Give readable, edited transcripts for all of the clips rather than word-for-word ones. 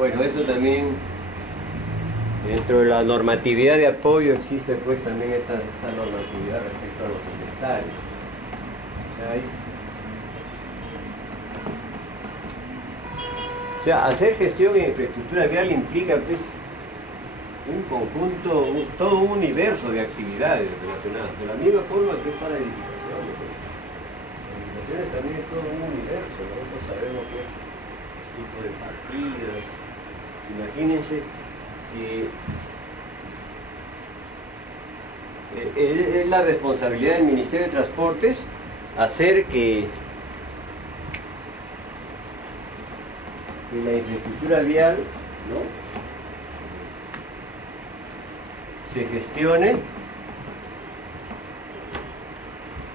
Bueno, eso también, dentro de la normatividad de apoyo existe pues también esta normatividad respecto a los inventarios. O sea, hacer gestión en infraestructura vial implica pues un conjunto, todo un universo de actividades relacionadas, de la misma forma que es para edificaciones. Edificaciones también es todo un universo, nosotros sabemos que es tipo de partidas. Imagínense que es la responsabilidad del Ministerio de Transportes hacer que la infraestructura vial, ¿no?, se gestione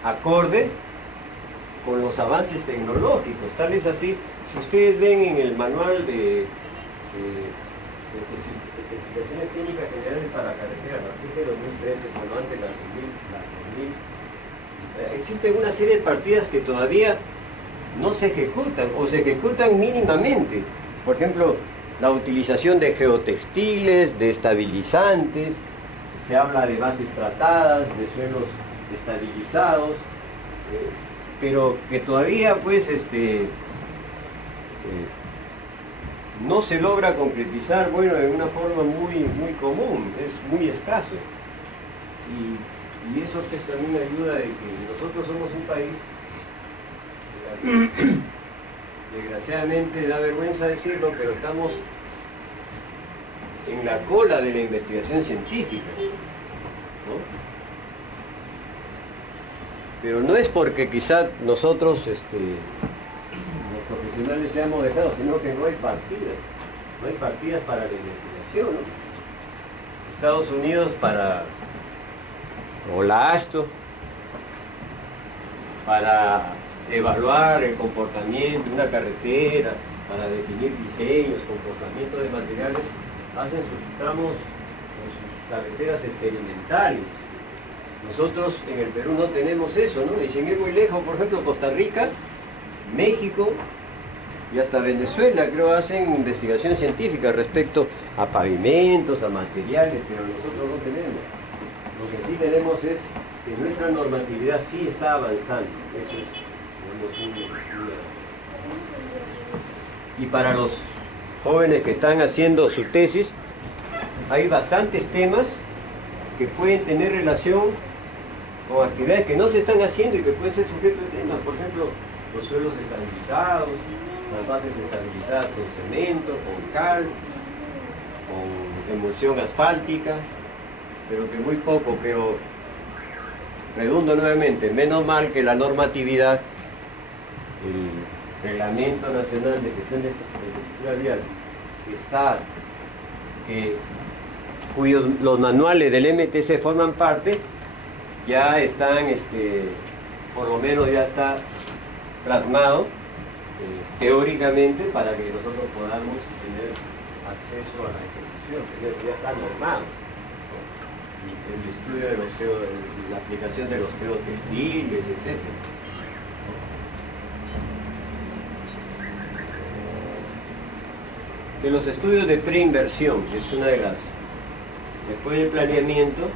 acorde con los avances tecnológicos. Tal es así, si ustedes ven en el manual de especificaciones técnicas generales para carreteras, la CG 2013, bueno, antes la 2000, existen una serie de partidas que todavía no se ejecutan o se ejecutan mínimamente. Por ejemplo, la utilización de geotextiles, de estabilizantes, se habla de bases tratadas, de suelos estabilizados, pero que todavía pues no se logra concretizar, bueno, de una forma muy común, es muy escaso. Y eso pues también ayuda de que nosotros somos un país, desgraciadamente da vergüenza decirlo, pero estamos en la cola de la investigación científica, ¿no? Pero no es porque quizá nosotros, los profesionales, seamos dejados, sino que no hay partidas para la investigación, ¿no? Estados Unidos o la AASHTO, para evaluar el comportamiento de una carretera, para definir diseños, comportamiento de materiales, hacen sus tramos, sus carreteras experimentales. Nosotros en el Perú no tenemos eso, ¿no? Y sin ir muy lejos, por ejemplo, Costa Rica, México y hasta Venezuela, creo, hacen investigación científica respecto a pavimentos, a materiales, pero nosotros no tenemos. Lo que sí tenemos es que nuestra normatividad sí está avanzando. Eso es, digamos, Y para los jóvenes que están haciendo su tesis, hay bastantes temas que pueden tener relación con actividades que no se están haciendo y que pueden ser sujetos de temas. Por ejemplo, los suelos estabilizados, las bases estabilizadas con cemento, con cal, con emulsión asfáltica, pero que muy poco, pero redundo nuevamente, menos mal que la normatividad, el Reglamento Nacional de Gestión de Infraestructura Vial, cuyos los manuales del MTC forman parte, ya están, por lo menos ya está plasmado teóricamente para que nosotros podamos tener acceso a la ejecución, ya está normado, ¿no? El estudio de la aplicación de los geotextiles, etc. De los estudios de preinversión, que es una de las, después del planeamiento,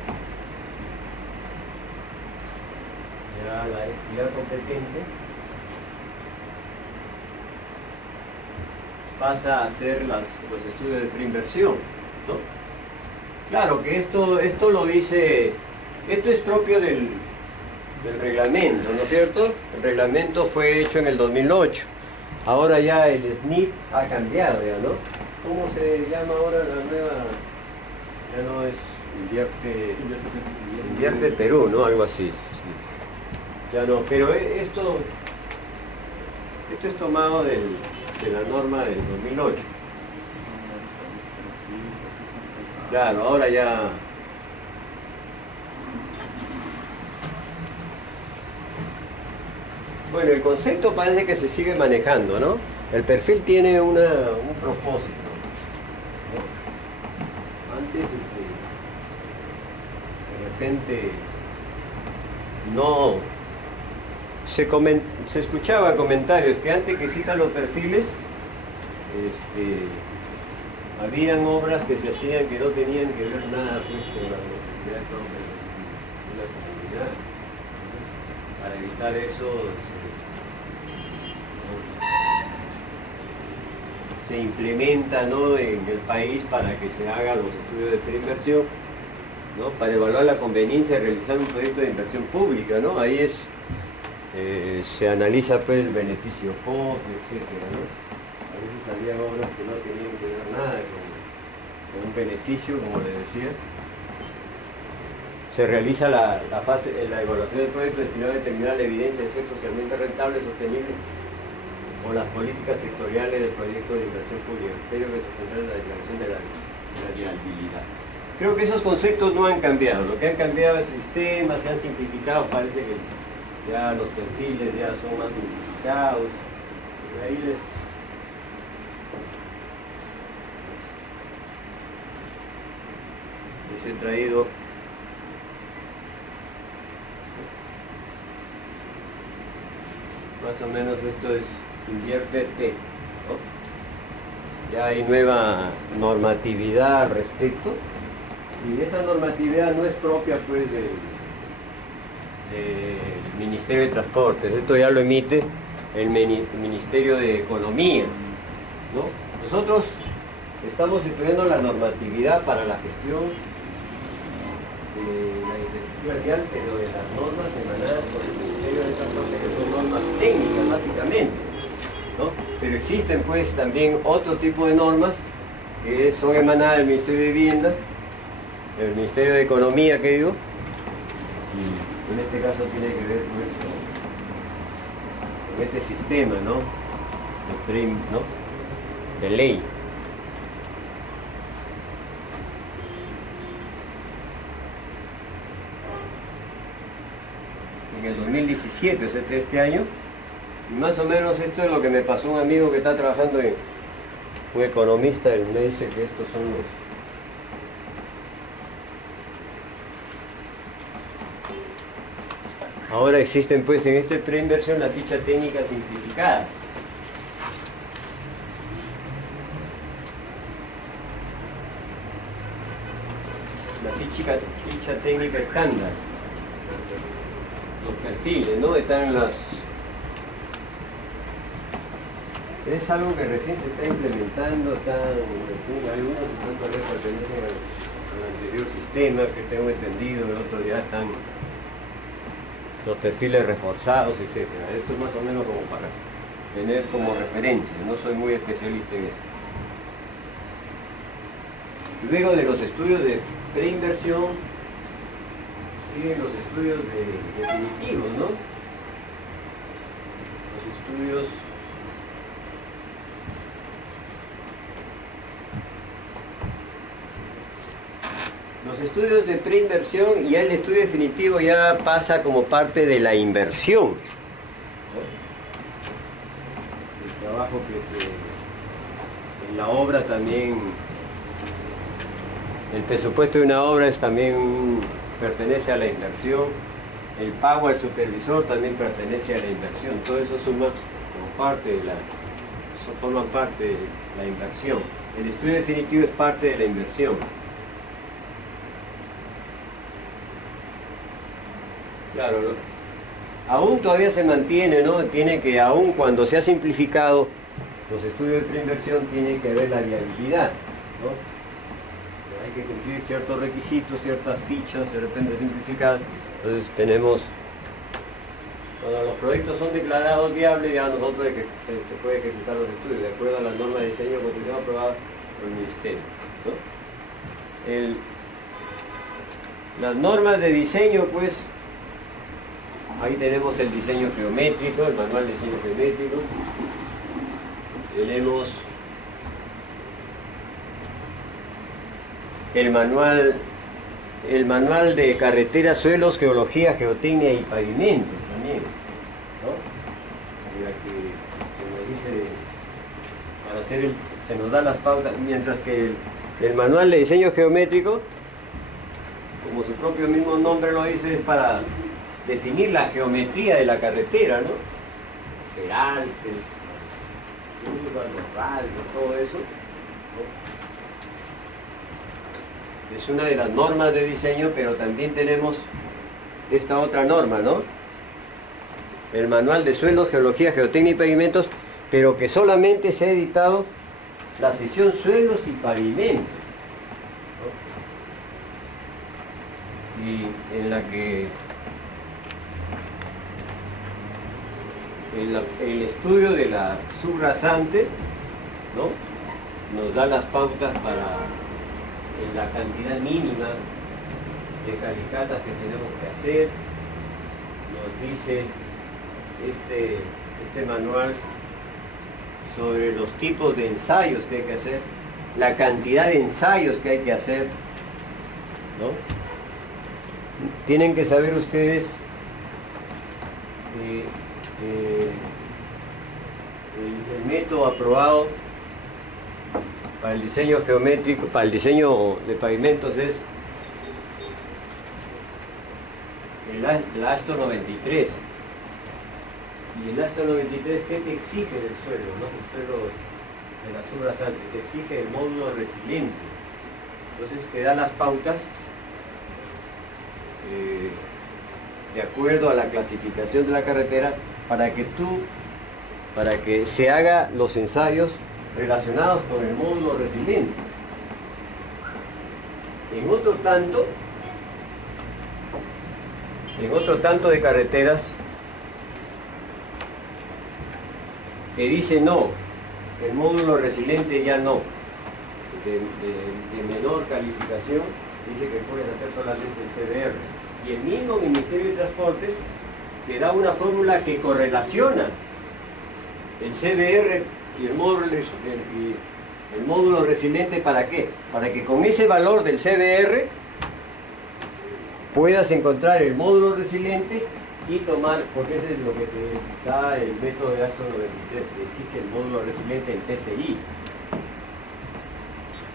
ya la entidad competente pasa a hacer los estudios de preinversión, ¿no? Claro que esto lo dice, esto es propio del reglamento, ¿no es cierto? El reglamento fue hecho en el 2008. Ahora ya el SNIP ha cambiado ya, ¿no? ¿Cómo se llama ahora la nueva? Ya no es Invierte Perú, ¿no? Algo así. Sí. Ya no, pero esto es tomado de la norma del 2008. Claro, ahora ya... Bueno, el concepto parece que se sigue manejando, ¿no? El perfil tiene un propósito, ¿no? Antes, de repente, no... Se escuchaba comentarios que antes que citan los perfiles, habían obras que se hacían que no tenían que ver nada pues, con la necesidad de la comunidad. Entonces, para evitar eso se implementa, ¿no?, en el país para que se hagan los estudios de preinversión, ¿no?, para evaluar la conveniencia de realizar un proyecto de inversión pública, ¿no? Ahí se analiza pues el beneficio costo, etcétera, ¿no? A veces había obras que no tenían que ver nada con un beneficio, como les decía. Se realiza la evaluación del proyecto destinado a determinar la evidencia de ser socialmente rentable, sostenible, o las políticas sectoriales del proyecto de inversión pública, criterio que se tendrá en la declaración de la viabilidad. Creo que esos conceptos no han cambiado, lo que han cambiado es el sistema, se han simplificado, parece que ya los perfiles ya son más simplificados, ahí les he traído más o menos. Esto es inviértete, ¿no? Ya hay nueva normatividad al respecto, y esa normatividad no es propia pues del Ministerio de Transportes, esto ya lo emite el Ministerio de Economía, ¿no? Nosotros estamos estudiando la normatividad para la gestión de la infraestructura vial, pero de las normas emanadas por el Ministerio de Transportes, que son normas técnicas básicamente, ¿no? Pero existen pues también otro tipo de normas que son emanadas del Ministerio de Vivienda, del Ministerio de Economía, que digo, y en este caso tiene que ver pues, con este sistema, ¿no?, ¿no?, de ley. En el 2017, o sea, este año, y más o menos esto es lo que me pasó un amigo que está trabajando un economista, él me dice que estos son los... Ahora existen pues en esta preinversión la ficha técnica simplificada. La ficha técnica estándar. Los perfiles, ¿no?, están en las... Es algo que recién se está implementando, algunos están todavía pertenecen al anterior sistema, que tengo entendido, el otro ya están los perfiles reforzados, etc. Esto es más o menos como para tener como referencia, no soy muy especialista en esto. Luego de los estudios de preinversión, siguen los estudios definitivos, ¿no? Los estudios de preinversión, y ya el estudio definitivo ya pasa como parte de la inversión, ¿no? El trabajo que en la obra también, el presupuesto de una obra también pertenece a la inversión, el pago al supervisor también pertenece a la inversión, todo eso suma como parte de forman parte de la inversión. El estudio definitivo es parte de la inversión. Claro, ¿no? Aún todavía se mantiene, ¿no? Tiene que, aún cuando se ha simplificado los estudios de preinversión, tiene que haber la viabilidad, ¿no? Hay que cumplir ciertos requisitos, ciertas fichas, de repente simplificadas. Entonces tenemos, cuando los proyectos son declarados viables, ya nosotros se puede ejecutar los estudios, de acuerdo a las normas de diseño de construcción aprobadas por el Ministerio, ¿no? Las normas de diseño, pues, ahí tenemos el diseño geométrico, el manual de diseño geométrico. Tenemos el manual de carreteras, suelos, geología, geotecnia y pavimentos también, ¿no? Para hacer se nos da las pautas, mientras que el manual de diseño geométrico, como su propio mismo nombre lo dice, es para definir la geometría de la carretera, ¿no? Peraltes, curvas, los radios, todo eso, ¿no? es una de las normas de diseño, pero también tenemos esta otra norma, ¿no? El Manual de Suelos, Geología, Geotecnia y Pavimentos, pero que solamente se ha editado la sección Suelos y Pavimentos, ¿no? Y en la que el estudio de la subrasante, ¿no?, nos da las pautas para la cantidad mínima de calicatas que tenemos que hacer. Nos dice este manual sobre los tipos de ensayos que hay que hacer, la cantidad de ensayos que hay que hacer, ¿no? Tienen que saber ustedes el método aprobado para el diseño geométrico, para el diseño de pavimentos es el ASTO 93. Y el ASTO 93, ¿qué te exige del suelo, no? El suelo de la subrasante, te exige el módulo resiliente. Entonces te da las pautas de acuerdo a la clasificación de la carretera para que se haga los ensayos relacionados con el módulo resiliente. En otro tanto de carreteras que dice no, el módulo resiliente ya no, de menor calificación, dice que puedes hacer solamente el CBR. Y el mismo Ministerio de Transportes te da una fórmula que correlaciona el CBR y el módulo resiliente. ¿Para qué? Para que con ese valor del CBR puedas encontrar el módulo resiliente y tomar, porque ese es lo que te da el método de ASTO 93, que exige el módulo resiliente en PCI.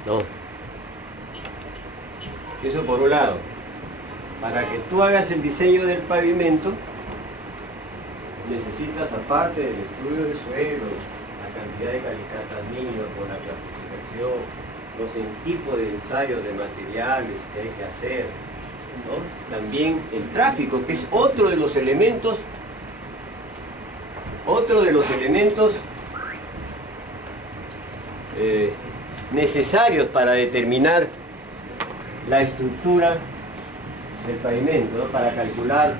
No. Eso por un lado. Para que tú hagas el diseño del pavimento, necesitas, aparte del estudio de suelo, la cantidad de calicatas mínimas por la clasificación, los tipos de ensayos de materiales que hay que hacer, ¿no? También el tráfico, que es otro de los elementos necesarios para determinar la estructura del pavimento, ¿no? Para calcular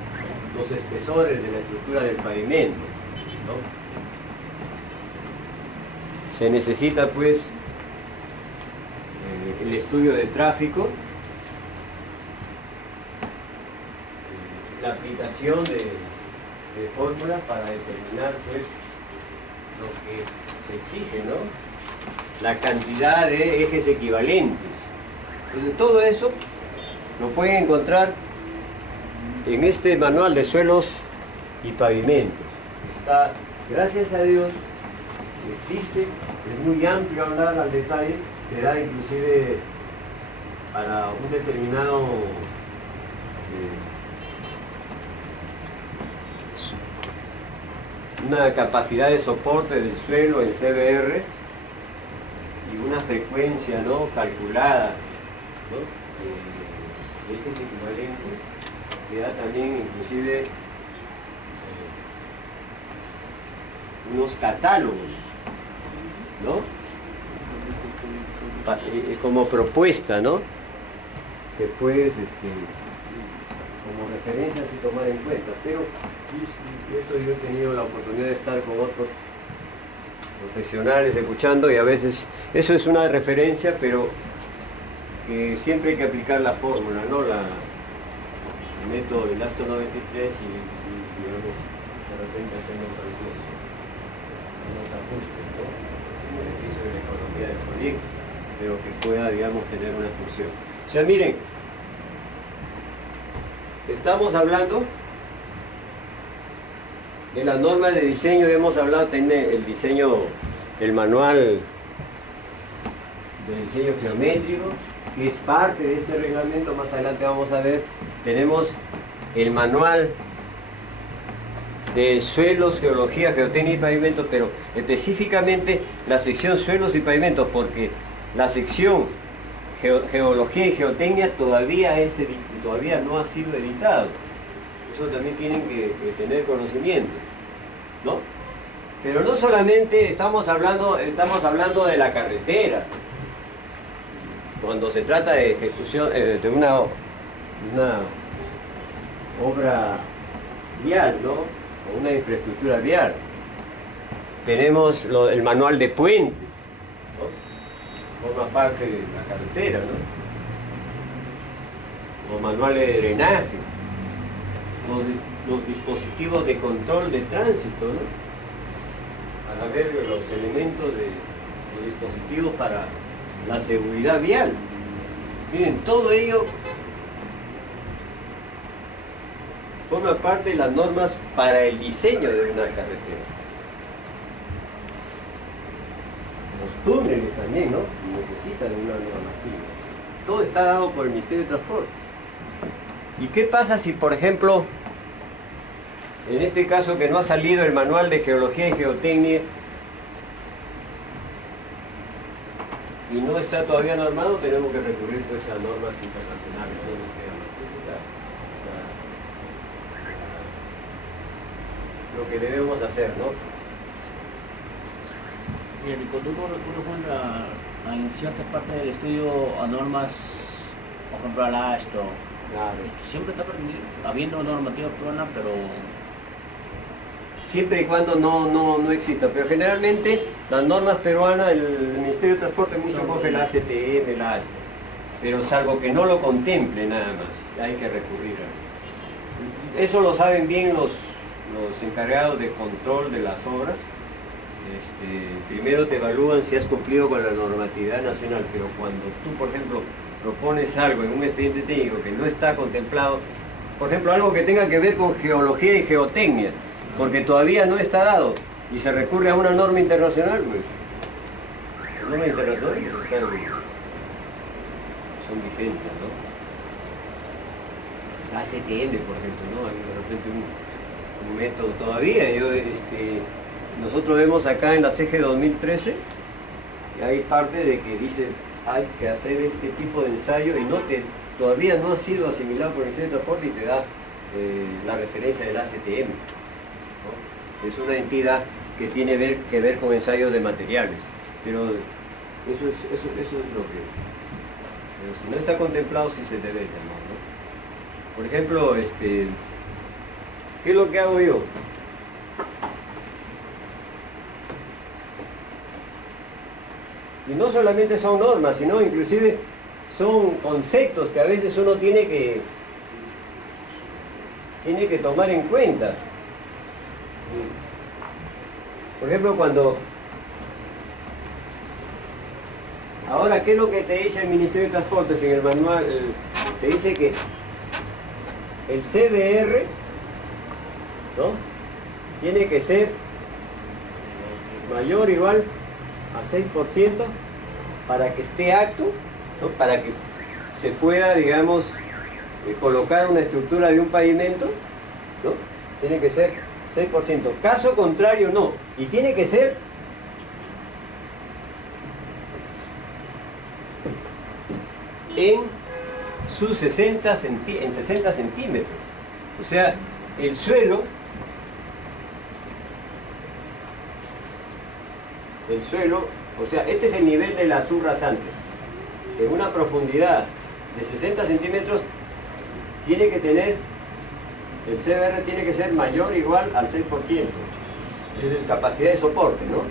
los espesores de la estructura del pavimento, ¿no? Se necesita pues el estudio de tráfico, la aplicación de fórmulas para determinar pues lo que se exige, ¿no? La cantidad de ejes equivalentes. Entonces todo eso lo pueden encontrar en este manual de suelos y pavimentos. Está, gracias a Dios, existe, es muy amplio hablar al detalle, te da inclusive para un determinado una capacidad de soporte del suelo en CBR y una frecuencia, ¿no?, calculada, ¿no?, de ejes equivalentes, que da también inclusive unos catálogos, ¿no?, como propuesta, ¿no?, que puedes como referencia y tomar en cuenta. Pero esto yo he tenido la oportunidad de estar con otros profesionales escuchando, y a veces eso es una referencia, pero que siempre hay que aplicar la fórmula, ¿no?, el método del ASTO 93 y digamos, de repente hacemos algunos ajustes, ¿no?, en beneficio de la economía del proyecto, pero que pueda, digamos, tener una función. O sea, miren, estamos hablando de las normas de diseño, hemos hablado de el diseño, el manual de diseño geométrico, que es parte de este reglamento. Más adelante vamos a ver, tenemos el manual de suelos, geología, geotecnia y pavimentos, pero específicamente la sección suelos y pavimentos, porque la sección geología y geotecnia todavía no ha sido editado. Eso también tienen que tener conocimiento, ¿no? Pero no solamente estamos hablando de la carretera. Cuando se trata de ejecución de una obra vial, ¿no? O una infraestructura vial. Tenemos el manual de puentes, ¿no? Forma parte de la carretera, ¿no? Los manuales de drenaje, los dispositivos de control de tránsito, ¿no? Para ver los elementos de los dispositivos para la seguridad vial. Miren, todo ello forma parte de las normas para el diseño de una carretera. Los túneles también, ¿no? Necesitan una normativa. Todo está dado por el Ministerio de Transporte. ¿Y qué pasa si, por ejemplo, en este caso que no ha salido el manual de geología y geotecnia y no está todavía normado? Tenemos que recurrir pues, a normas internacionales, ¿no? Lo que debemos hacer, ¿no? Y el conducto recurre con en cierta parte del estudio a normas, por ejemplo, al ASTO. Claro. Siempre está habiendo normativa peruana, pero siempre y cuando no exista, pero generalmente las normas peruanas, el Ministerio de Transporte mucho coge la ACTM, la ASTO, pero salvo que no lo contemple nada más, hay que recurrir a eso. Lo saben bien los encargados de control de las obras. Primero te evalúan si has cumplido con la normatividad nacional, pero cuando tú, por ejemplo, propones algo en un expediente técnico que no está contemplado, por ejemplo, algo que tenga que ver con geología y geotecnia, porque todavía no está dado, y se recurre a una norma internacional, pues, las normas internacionales son vigentes, ¿no? La ACTM, por ejemplo, ¿no? Hay de repente un método todavía. Nosotros vemos acá en la CG 2013, y hay parte de que dice hay que hacer este tipo de ensayo y todavía no ha sido asimilado por el Ministerio de Transporte y te da la referencia del ACTM, ¿no? Es una entidad que tiene que ver con ensayos de materiales, pero eso es lo que... Pero si no está contemplado, sí se debe tener, ¿no? Por ejemplo, ¿qué es lo que hago yo? Y no solamente son normas, sino inclusive son conceptos que a veces uno tiene que tomar en cuenta. Por ejemplo, ahora, ¿qué es lo que te dice el Ministerio de Transportes en el manual? Te dice que el CBR, ¿no?, tiene que ser mayor o igual a 6% para que esté apto, ¿no?, para que se pueda, digamos, colocar una estructura de un pavimento, ¿no? Tiene que ser 6%. Caso contrario, no. Y tiene que ser en sus 60 centímetros. O sea, el suelo, o sea, este es el nivel de la subrasante. En una profundidad de 60 centímetros tiene que tener, el CBR tiene que ser mayor o igual al 6%. Es de capacidad de soporte, ¿no?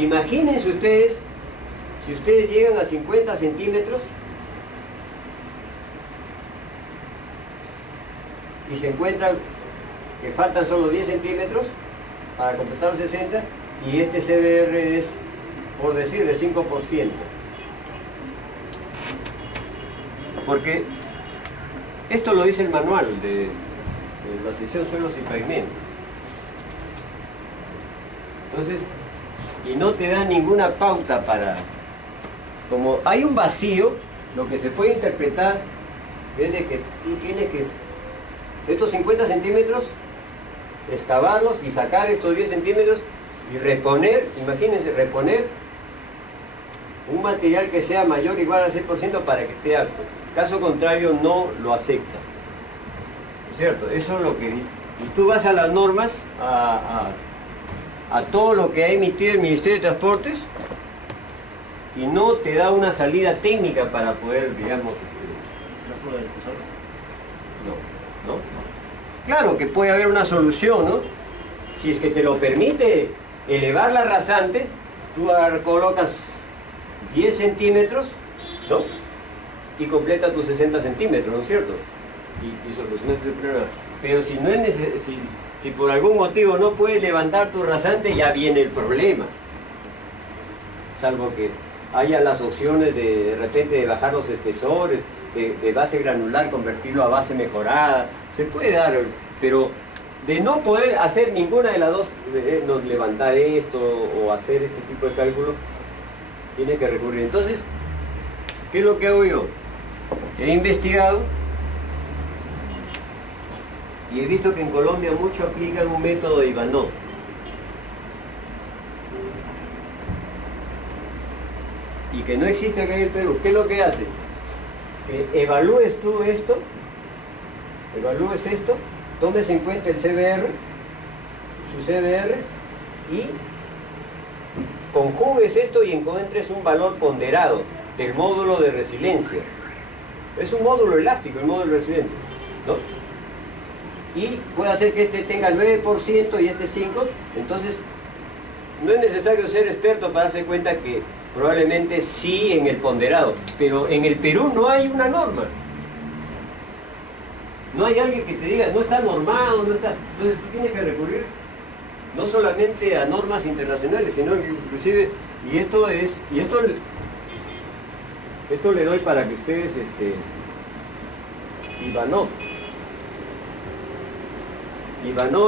Imagínense ustedes, si ustedes llegan a 50 centímetros y se encuentran que faltan solo 10 centímetros para completar los 60, y este CBR es, por decir, de 5%. Porque esto lo dice el manual de la sección suelos y pavimentos. Entonces, y no te da ninguna pauta para... Como hay un vacío, lo que se puede interpretar es de que tú tienes que estos 50 centímetros excavarlos y sacar estos 10 centímetros y reponer, imagínense, reponer un material que sea mayor o igual al 6% para que esté apto. Caso contrario, no lo acepta. ¿Es cierto? Eso es lo que... Y tú vas a las normas, a todo lo que ha emitido el Ministerio de Transportes, y no te da una salida técnica para poder, digamos... No, ¿no? Claro que puede haber una solución, ¿no? Si es que te lo permite elevar la rasante, tú colocas 10 centímetros, ¿no? Y completa tus 60 centímetros, ¿no es cierto? Y solucionas el problema. Pero si no es si por algún motivo no puedes levantar tu rasante, ya viene el problema. Salvo que haya las opciones de repente de bajar los espesores, de base granular, convertirlo a base mejorada. Se puede dar, pero de no poder hacer ninguna de las dos, levantar esto o hacer este tipo de cálculos, tiene que recurrir. Entonces, ¿qué es lo que hago yo? He investigado y he visto que en Colombia mucho aplican un método de Ivanov. Y que no existe acá en el Perú. ¿Qué es lo que hace? Que evalúes tú esto, evalúes esto, tomes en cuenta el CBR, su CBR, y conjugues esto y encuentres un valor ponderado del módulo de resiliencia. Es un módulo elástico, el módulo resiliente, ¿no? Y puede hacer que este tenga el 9% y este 5%, entonces no es necesario ser experto para darse cuenta que probablemente sí en el ponderado, pero en el Perú no hay una norma. No hay alguien que te diga, no está normado, no está... Entonces tú tienes que recurrir no solamente a normas internacionales, sino inclusive, esto le doy para que ustedes, Ivanov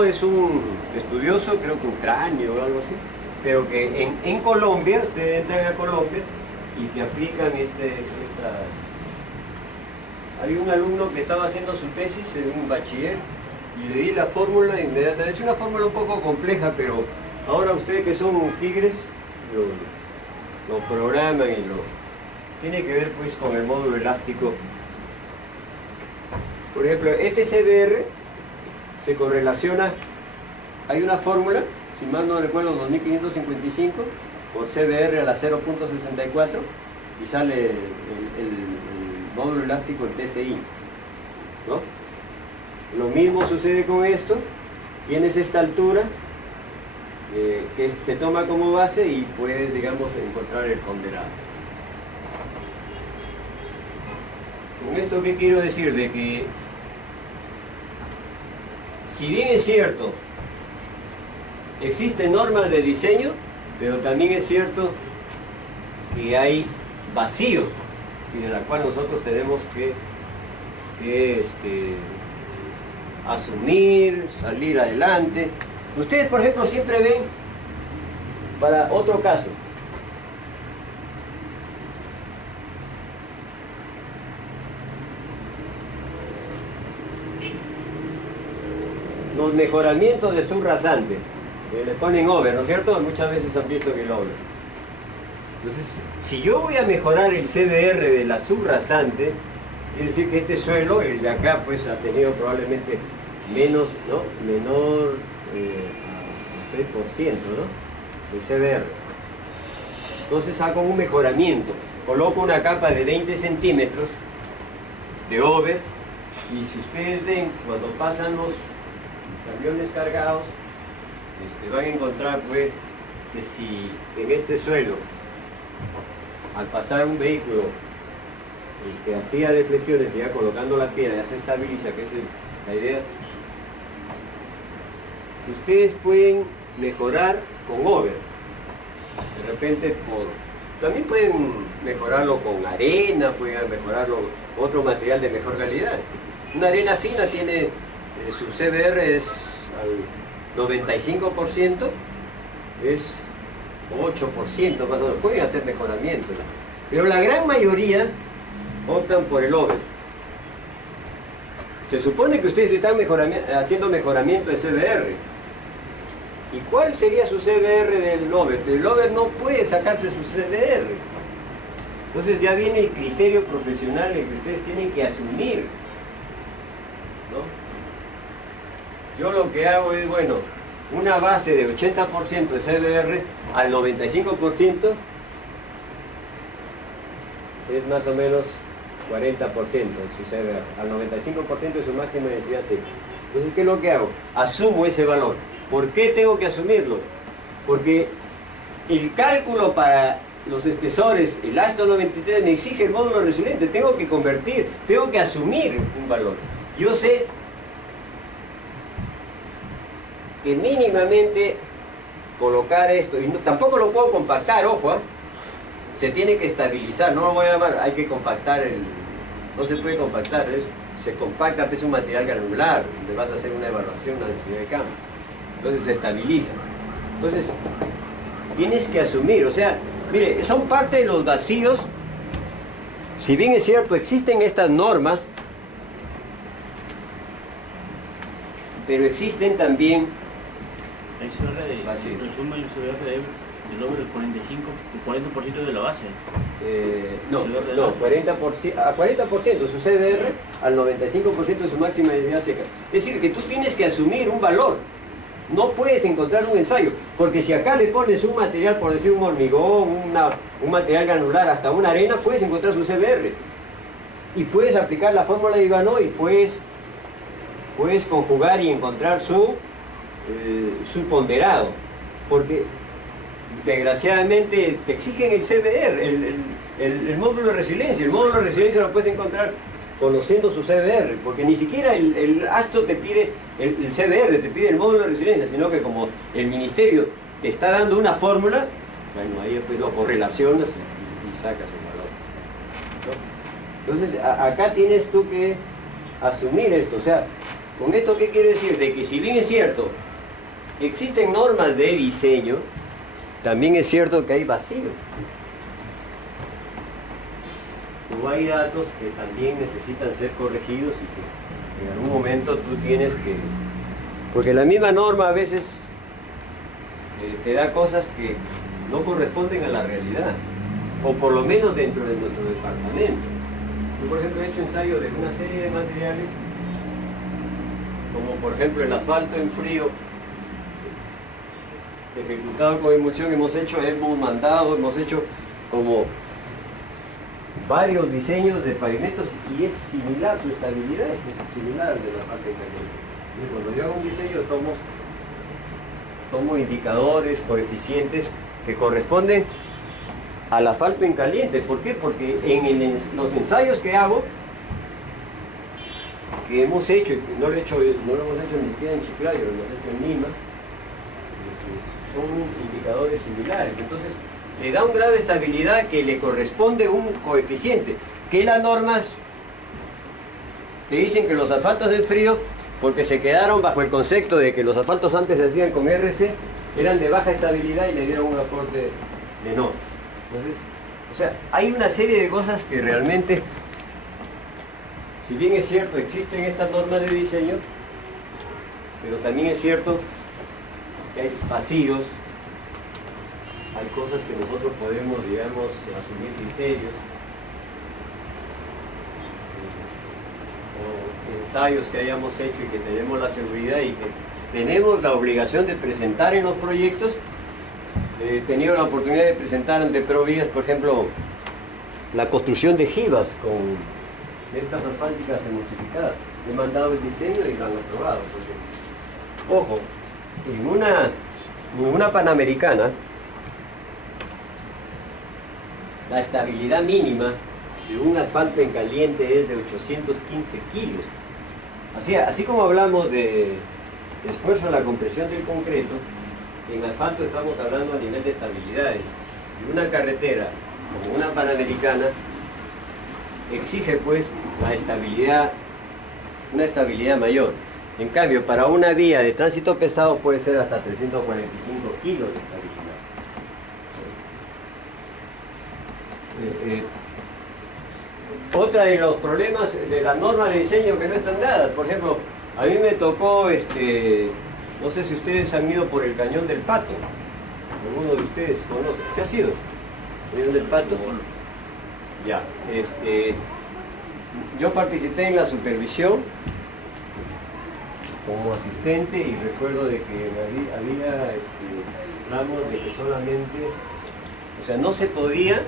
es un estudioso, creo que ucranio o algo así, pero que en Colombia, ustedes entran a Colombia y te aplican Hay un alumno que estaba haciendo su tesis en un bachiller y le di la fórmula inmediata. Es una fórmula un poco compleja, pero ahora ustedes que son tigres lo programan y tiene que ver pues con el módulo elástico. Por ejemplo, este CBR se correlaciona, hay una fórmula, si mal no recuerdo, 2555 por CBR a la 0.64 y sale el módulo elástico, el TCI, ¿no? Lo mismo sucede con esto. Tienes esta altura que se toma como base y puedes, digamos, encontrar el ponderado. Con esto, ¿qué quiero decir? De que si bien es cierto, existen normas de diseño, pero también es cierto que hay vacíos y de la cual nosotros tenemos que asumir, salir adelante. Ustedes, por ejemplo, siempre ven, para otro caso, los mejoramientos de subrasante, le ponen over, ¿no es cierto? Muchas veces han visto que el over. Entonces, si yo voy a mejorar el CBR de la subrasante, quiere decir que este suelo, el de acá, pues ha tenido probablemente menor a 6%, ¿no? De CBR. Entonces hago un mejoramiento, coloco una capa de 20 centímetros de over, y si ustedes ven, cuando pasan los camiones cargados, van a encontrar pues que si en este suelo, al pasar un vehículo que hacía deflexiones, ya colocando la piedra, ya se estabiliza, que es la idea, ustedes pueden mejorar con over. De repente también pueden mejorarlo con arena, pueden mejorarlo con otro material de mejor calidad. Una arena fina tiene, su CBR es al 95%, es 8% más o menos. Pueden hacer mejoramientos, pero la gran mayoría optan por el over. Se supone que ustedes están haciendo mejoramiento de CBR. ¿Y cuál sería su CBR del over? El over no puede sacarse su CBR. Entonces ya viene el criterio profesional en que ustedes tienen que asumir, ¿no? Yo lo que hago es, bueno, una base de 80% de CBR al 95% es más o menos 40% su CBR, al 95% de su máxima densidad seca. Entonces, ¿qué es lo que hago? Asumo ese valor. ¿Por qué tengo que asumirlo? Porque el cálculo para los espesores, el ácido 93 me exige el módulo resiliente, tengo que convertir, tengo que asumir un valor. Yo sé que mínimamente colocar esto, y no, tampoco lo puedo compactar, ojo, se tiene que estabilizar, no lo voy a llamar, hay que compactar, no se puede compactar, se compacta, es un material granular, donde vas a hacer una evaluación, una densidad de campo, entonces se estabiliza. Entonces, tienes que asumir, o sea, mire, son parte de los vacíos, si bien es cierto, existen estas normas, pero existen también vacíos. Resume el CBR de logra el 40% de la base. No, 40%, a 40% su CDR al 95% de su máxima densidad seca. Es decir, que tú tienes que asumir un valor. No puedes encontrar un ensayo, porque si acá le pones un material, por decir un hormigón, un material granular, hasta una arena, puedes encontrar su CBR. Y puedes aplicar la fórmula de Ivanhoe y puedes conjugar y encontrar su ponderado. Porque desgraciadamente te exigen el CBR, el módulo de resiliencia. El módulo de resiliencia lo puedes encontrar conociendo su CBR, porque ni siquiera el ASTO te pide el CBR, te pide el módulo de resiliencia, sino que como el ministerio te está dando una fórmula, bueno, ahí después lo correlacionas y sacas el valor, ¿no? Entonces, acá tienes tú que asumir esto. O sea, ¿con esto qué quiero decir? De que si bien es cierto, existen normas de diseño, también es cierto que hay vacíos. O hay datos que también necesitan ser corregidos y que en algún momento tú tienes que... Porque la misma norma a veces te da cosas que no corresponden a la realidad, o por lo menos dentro de nuestro departamento. Yo, por ejemplo, he hecho ensayo de una serie de materiales, como por ejemplo el asfalto en frío, ejecutado con emulsión, hemos hecho como varios diseños de pavimentos y es similar, su estabilidad es similar de la parte caliente. Y cuando yo hago un diseño tomo indicadores, coeficientes que corresponden al asfalto en caliente. ¿Por qué? Porque en los ensayos que hago, que hemos hecho, no lo hemos hecho ni siquiera en Chiclayo, lo hemos hecho en Lima, son indicadores similares. Entonces, le da un grado de estabilidad que le corresponde un coeficiente, que las normas te dicen que los asfaltos del frío, porque se quedaron bajo el concepto de que los asfaltos antes se hacían con RC, eran de baja estabilidad y le dieron un aporte menor. Entonces, o sea, hay una serie de cosas que realmente, si bien es cierto, existen estas normas de diseño, pero también es cierto que hay vacíos. Hay cosas que nosotros podemos, digamos, asumir criterios, o ensayos que hayamos hecho y que tenemos la seguridad y que tenemos la obligación de presentar en los proyectos. He tenido la oportunidad de presentar ante Provías, por ejemplo, la construcción de jivas con mezclas asfálticas emulsificadas. He mandado el diseño y lo han aprobado. Porque, ojo, en una Panamericana, la estabilidad mínima de un asfalto en caliente es de 815 kilos. Así como hablamos de esfuerzo en la compresión del concreto, en asfalto estamos hablando a nivel de estabilidades. Y una carretera como una Panamericana exige pues la estabilidad, una estabilidad mayor. En cambio, para una vía de tránsito pesado puede ser hasta 345 kilos de estabilidad. Otra de los problemas de las normas de diseño que no están dadas, por ejemplo, a mí me tocó, no sé si ustedes han ido por el Cañón del Pato, alguno de ustedes conoce, ¿qué ha sido? ¿El Cañón del Pato? Ya, yo participé en la supervisión como asistente y recuerdo de que había ramos de que solamente, o sea, no se podía